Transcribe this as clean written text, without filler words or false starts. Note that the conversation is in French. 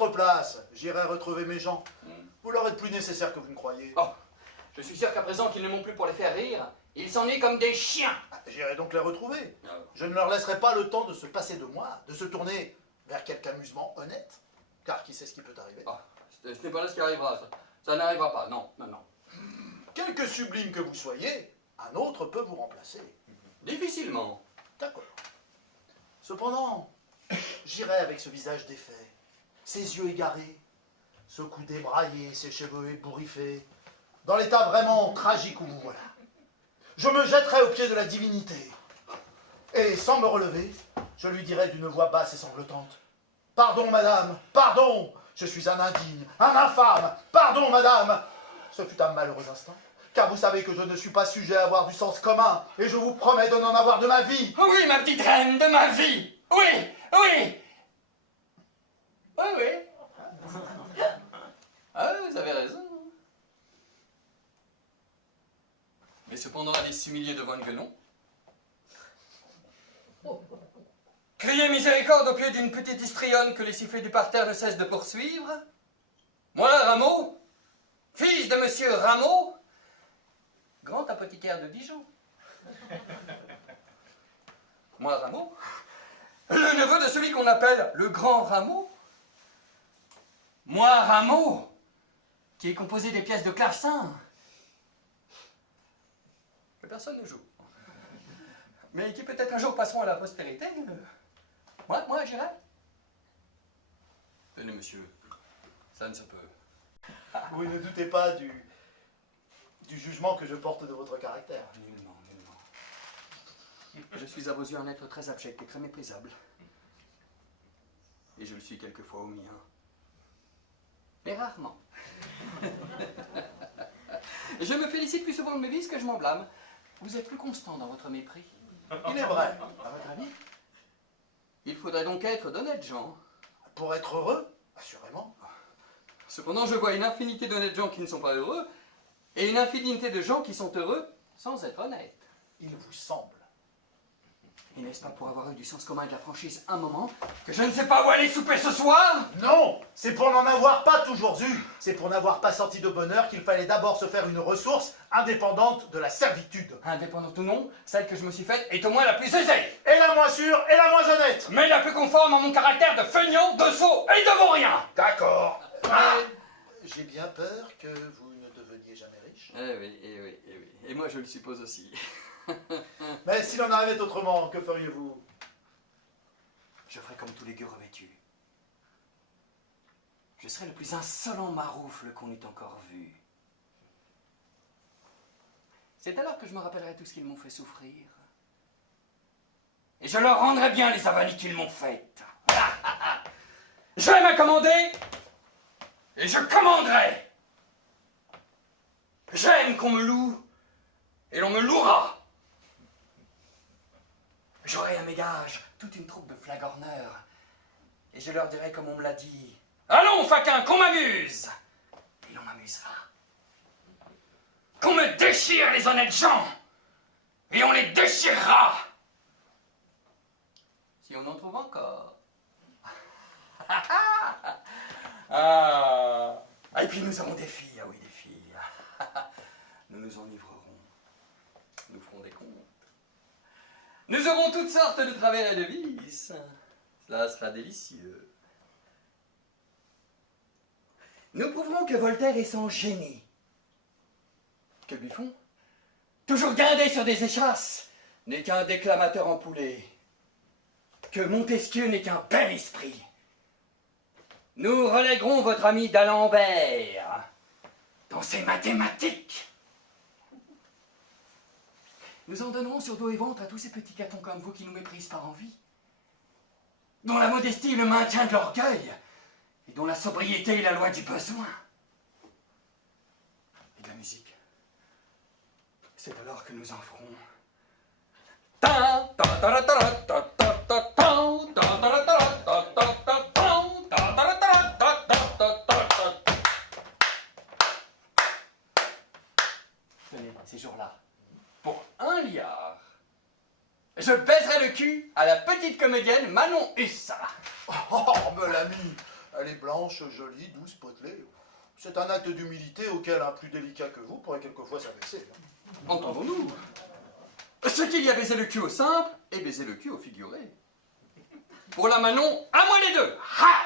votre place, j'irai retrouver mes gens. Vous leur êtes plus nécessaire que vous ne croyez. Oh, je suis sûr qu'à présent qu'ils ne m'ont plus pour les faire rire. Ils s'ennuient comme des chiens. J'irai donc les retrouver. Ah. Je ne leur laisserai pas le temps de se passer de moi, de se tourner vers quelque amusement honnête. Car qui sait ce qui peut arriver. Oh, ce n'est pas là ce qui arrivera, ça. Ça n'arrivera pas, non, non, non. Quelque sublime que vous soyez, un autre peut vous remplacer. Difficilement. D'accord. Cependant, j'irai avec ce visage défait, ses yeux égarés, ce cou débraillé, ses cheveux ébouriffés, dans l'état vraiment tragique où vous voilà. Je me jetterai aux pieds de la divinité, et sans me relever, je lui dirai d'une voix basse et sanglotante, « Pardon, madame, pardon, je suis un indigne, un infâme, pardon, madame !» Ce fut un malheureux instant, car vous savez que je ne suis pas sujet à avoir du sens commun, et je vous promets de n'en avoir de ma vie. Oui, ma petite reine, de ma vie. Oui, oui. Oui, oui. Ah, vous avez raison. Mais cependant, aller s'humilier devant une guenon. Crier miséricorde au pied d'une petite histrionne que les sifflets du parterre ne cessent de poursuivre. Moi, Rameau, fils de monsieur Rameau, grand apothicaire de Dijon. Moi, Rameau, le neveu de celui qu'on appelle le grand Rameau. Moi, Rameau, qui est composé des pièces de clavecin. Que personne ne joue. Mais qui peut-être un jour passeront à la postérité. Moi, j'irai. Tenez, monsieur, ça ne se peut. Vous ne doutez pas du jugement que je porte de votre caractère. Nullement, nullement. Je suis à vos yeux un être très abject et très méprisable. Et je le suis quelquefois au mien. Mais rarement. Je me félicite plus souvent de mes vices que je m'en blâme. Vous êtes plus constant dans votre mépris. Il est vrai, à votre avis. Il faudrait donc être d'honnêtes gens. Pour être heureux, assurément. Cependant, je vois une infinité d'honnêtes gens qui ne sont pas heureux, et une infinité de gens qui sont heureux sans être honnêtes. Il vous semble. Et n'est-ce pas pour avoir eu du sens commun et de la franchise un moment que je ne sais pas où aller souper ce soir? Non, c'est pour n'en avoir pas toujours eu. C'est pour n'avoir pas senti de bonheur qu'il fallait d'abord se faire une ressource indépendante de la servitude. Indépendante ou non, celle que je me suis faite est au moins la plus aisée. Et la moins sûre, et la moins honnête. Mais la plus conforme à mon caractère de feignant, de sot et de vaurien. D'accord. Mais j'ai bien peur que vous ne deveniez jamais riche. Eh oui, eh oui, eh oui. Et moi je le suppose aussi. Mais s'il en arrivait autrement, que feriez-vous? Je ferais comme tous les gueux revêtus. Je serais le plus insolent maroufle qu'on eût encore vu. C'est alors que je me rappellerai tout ce qu'ils m'ont fait souffrir. Et je leur rendrai bien les avanies qu'ils m'ont faites. J'aime à commander, et je commanderai. J'aime qu'on me loue, et l'on me louera. J'aurai à mes gages toute une troupe de flagorneurs, et je leur dirai comme on me l'a dit. Allons, faquin, qu'on m'amuse. Et l'on m'amusera. Qu'on me déchire les honnêtes gens, et on les déchirera. Si on en trouve encore. Ah. Et puis nous aurons des filles, ah oui, des filles. Nous nous enivrerons. Nous ferons des comptes. Nous aurons toutes sortes de travers et de vices. Cela sera délicieux. Nous prouverons que Voltaire est sans génie. Que Buffon, toujours guindé sur des échasses, n'est qu'un déclamateur en poulet. Que Montesquieu n'est qu'un bel esprit. Nous relèguerons votre ami d'Alembert dans ses mathématiques. Nous en donnerons sur dos et ventre à tous ces petits catons comme vous qui nous méprisent par envie, dont la modestie est le maintien de l'orgueil, et dont la sobriété est la loi du besoin. Et de la musique, c'est alors que nous en ferons. Tenez, ces jours-là, pour 1 liard, je baiserai le cul à la petite comédienne Manon Huss. Oh, me l'ami, Elle est blanche, jolie, douce, potelée. C'est un acte d'humilité auquel un plus délicat que vous pourrait quelquefois s'abaisser. Entendons-nous. Ce qu'il y a baisé le cul au simple et baisé le cul au figuré. Pour la Manon, à moi les deux. Ha!